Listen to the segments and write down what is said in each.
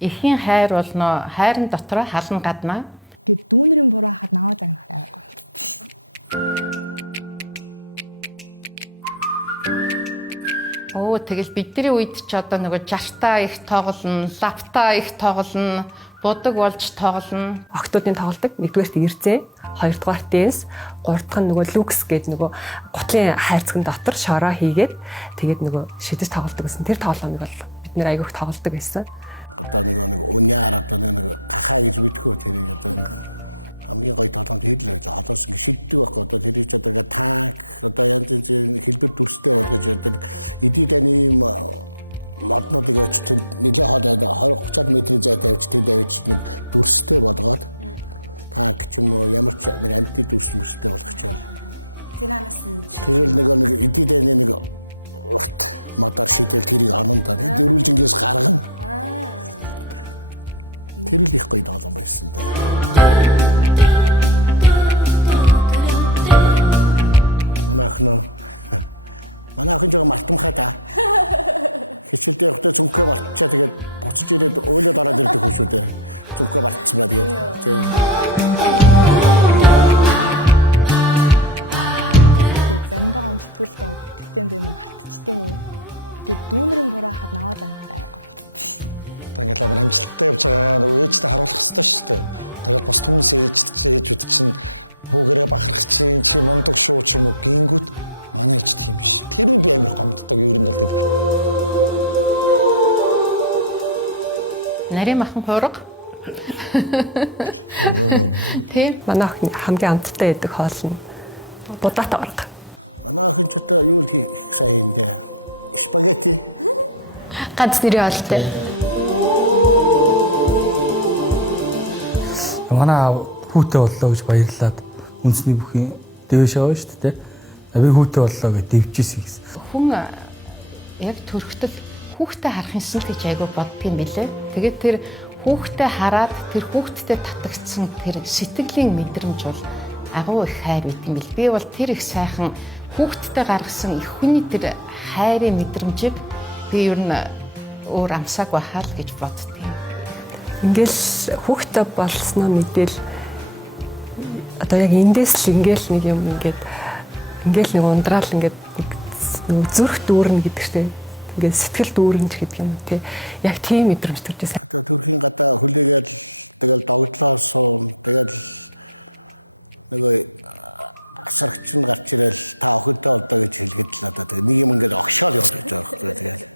Эхийн хайр болно, хайрын дотроо халан гаднаа. Гэт дүүнэрийн буруу хахад наваад байгаа юм байна. Тэгэл бидний үед ч одоо нөгөө 60-таа их тоглоно, лавтаа их тоглоно, будаг болж тоглоно. Охтуудын тоглодог. Нэгдүгээрт ирзээ, хоёрдугаарт дэнс, гуравдугаар нь нөгөө люкс гэдэг нөгөө гутлын хайрцагын дотор шороо хийгээд тэгээд нөгөө шидэж тоглодог гэсэн. Тэр тоглоомыг бол бид нэр айгүйх тоглодог байсан. Одоо нэг уняар одоо нэг гахаа гэж мэдхүү тэрийг одоо нэг хамгийн гоё тоглоомд хийлээ байж холоос ингэ шиддэг байхгүй одоо тэр их одоо танк одоо янз янзын хэлбэр дүрстэй болгож одоо эдийн таны моднуудыг очиж нэлээ хоол 20-30 метрийн зай тавьж тэнд авч нэг дүрстэй болгоод танк ч юм уу ямар ч нэг амтны дүрс мөрстэй болгочоод Зинанаас нь тэгэл нэг эдийн таны нэг урт модоор шидэл тэрийг анандаа дөрвөлж ингээс гаргана. Тэр л их гоё тоглоом байсан да. Манай охин жоо мартамхай та. Хичээлдээ явахдаа цүнхээ мартчаа тэгээд буцаж ирээд өөлөд ороод ирдэг хүн шүү дээ. Цүнхээ мартсан ба тэгээд. Тийм. заримдаа гомдтгүй л доо тэгтэн дээр мартчихд юм уу? Гэт дүүнэрийн буруу хахад наваад байгаа юм байна. Та ингээл амжилттай явж байгаа нөгөө ээжтэй харуулах хэрэгтэй шүү дээ. Тэгэл бос хүмүүс ээжүүд чинь хүүгээрээ бахарх чи мундаг шүү ч юм уу гингүүт манай ээж тийм биш. Тэр үе би амар гомддог юу юм бол тэг. Нарийн махан хуурга. Тийм. Манай охин хамгийн амттай байдаг хоол нь будаатай урга. Манай охин ч одоо юу л хийх сайн юм дээ. Спагетти. Ганц нэрийн хоолтой. Манай хүүтэй боллоо гэж баярлаад үндэсний бүхийн дэвш аваа шүү дээ. Би хүүтэй боллоо гэж дэвжсэн гэсэн. Хүн яг төрөхтөл хүүхдэд харах юмсан гэж айгүй боддгийм билээ. Тэгээд тэр хүүхдэд хараад тэр хүүхдэд татагдсан тэр сэтгэлийн мэдрэмж бол агуу их хайр гэдэг юм бил. Би бол тэр их сайхан хүүхдэд гаргасан их хүний тэр хайрын мэдрэмжийг би ер нь өөр амсааг байхаа л гэж боддгийм. Ингээл хүүхдтэй болсноо мэдээл одоо яг эндээс л ингээл нэг юм ингээл нэг ундраал ингээд нэг зүрх дүүрнэ гэдэг чинь ингээд сэтгэл дүүрнэ гэдэг юм тий. Яг тийм мэдрэмж төрж байсан. Одоо төрхийн гадаа хүлээгээл тэгэл догдлоо суун тэгэл нөгөө асаргч нь гарч ирэл та охинтой болдоо гэж хэлгээд л одоо тэг нэг юм ингээд огшоол явуулж байгаа байхгүй тэгэл.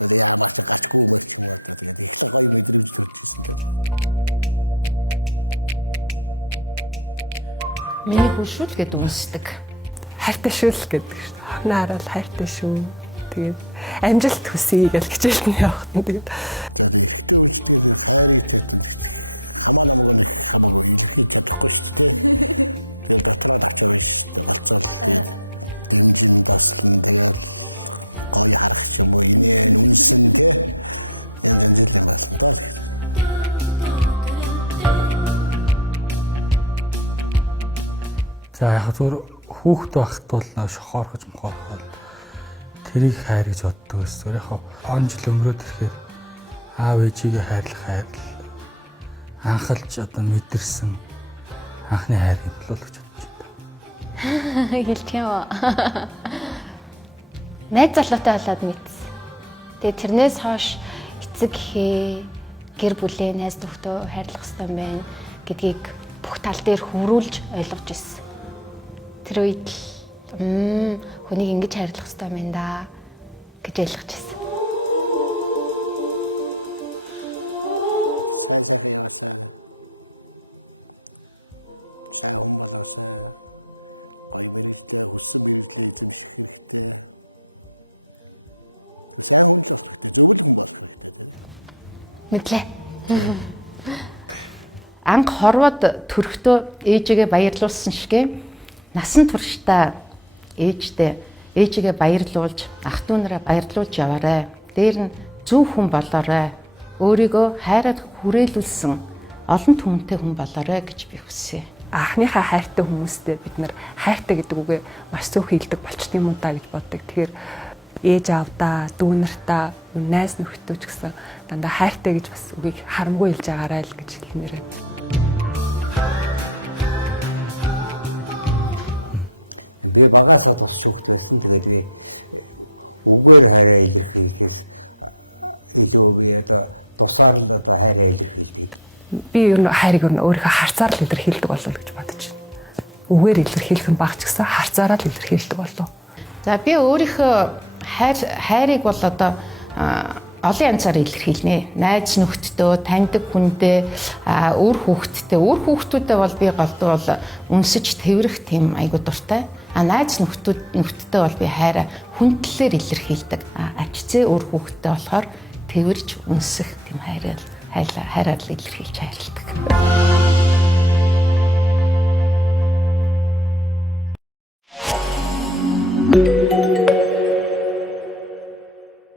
Одоо яамаар ч гарчгүй юмэр ч юм уу одоо тэгээд их л гоё мэдрэмж төрж ирсэн дээ. Миний хүшүүл гэдэг үнсдэг. Хайртай шүү л гэдэг шүү дээ. Охин хараад хайртай шүү. Тэгээд амжилт хүсье гэж хичээлд нь явах нь тэгээд. За эрэгтэй хүнчтэй хайрыг татсан хамаа намайг нэг хамаагүй илэрхийлж чадахгүй шүү дээ. Тэгэл дотроо авчаа биш шүү дээ. Голцоол тэгээд дэмжин тослон тэгэл гоё харах юм уу инээ үнсэн те янз юм байна даа. За яг зөв хүүхэд байхад бол шохоорхож мохоорхоод тэрийг хайр гэж боддог гэсэн. Яг он жил өнгөрөөд ирэхээр аав ээжигээ хайрлах хайр анхалж одоо мэдэрсэн анхны хайр юм болов уу гэж бодож байна. Хэлчих юм уу? Найз залуутай болоод мэдсэн. Тэгээ тэрнээс хойш эцэг хээ гэр бүлээ найз нөхдөд хайрлах хэрэгтэй юм байна гэдгийг бүх тал дээр хөврүүлж ойлгож ирсэн. Тэр үед л хүнийг ингэж хайрлах хэрэгтэй юм байна да гэж ойлгож ирсэн. Сайхан яваасаа. Сайн хүн болоосаа. Гоё мэрэгчлээ, хүссэн мэрэгчлээ эзэмших хэрэгтэй. Сайн хүн л болох хэрэгтэй, зөвл хүн болох хэрэгтэй тийм. Мэдлээ. Анх хорвоод төрөхдөө ээжигээ баярлуулсан шигэ насан туршдаа ээжигээ баярлуулж ах дүү нараа баярлуулж яваарай. Дээр нь зөв хүн болоорой. Өөрийгөө хайраад хүрээлүүлсэн олон түмэнтэй хүн болоорой гэж би хүсье. Анхныхаа хайртай хүмүүстэй бид нар хайртай гэдэг үгээ маш зөв хэлдэг болчт юм уу та гэж боддог. Тэгэхээр ээж аавдаа, дүүнартаа, найз нөхдөд ч гэсэн дандаа хайртай гэж бас үгийг харамгүй хэлж байгаарай л гэж хэлмээр байна. Би багасаа тус шүүхт байсан. Тэгээд би үгээр хайраа илэрхийлэхээс илүү би одоо тусаар л одоо хайраа илэрхийлдэг. Би ер нь хайрыг өөрийнхөө харцаар л илэрхийлдэг болов гэж бодож байна. Үгээр илэрхийлэх нь багч гэсэн харцаараа л илэрхийлдэг болов. За би өөрийнхөө хайрыг бол одоо олон янзаар илэрхийлнэ. Найз нөхдөдөө, таньдаг хүндээ, өөр хүүхдүүдэд бол би голдуу бол үнсэж тэрвэрх тийм айгуу дуртай. Найз нөхдөдөө бол би хайраа хүндлэлээр илэрхийлдэг. Ачцээ өөр хүүхдтэй болохоор тэрвэрж үнсэх тийм хайраар л илэрхийлж хайрладаг.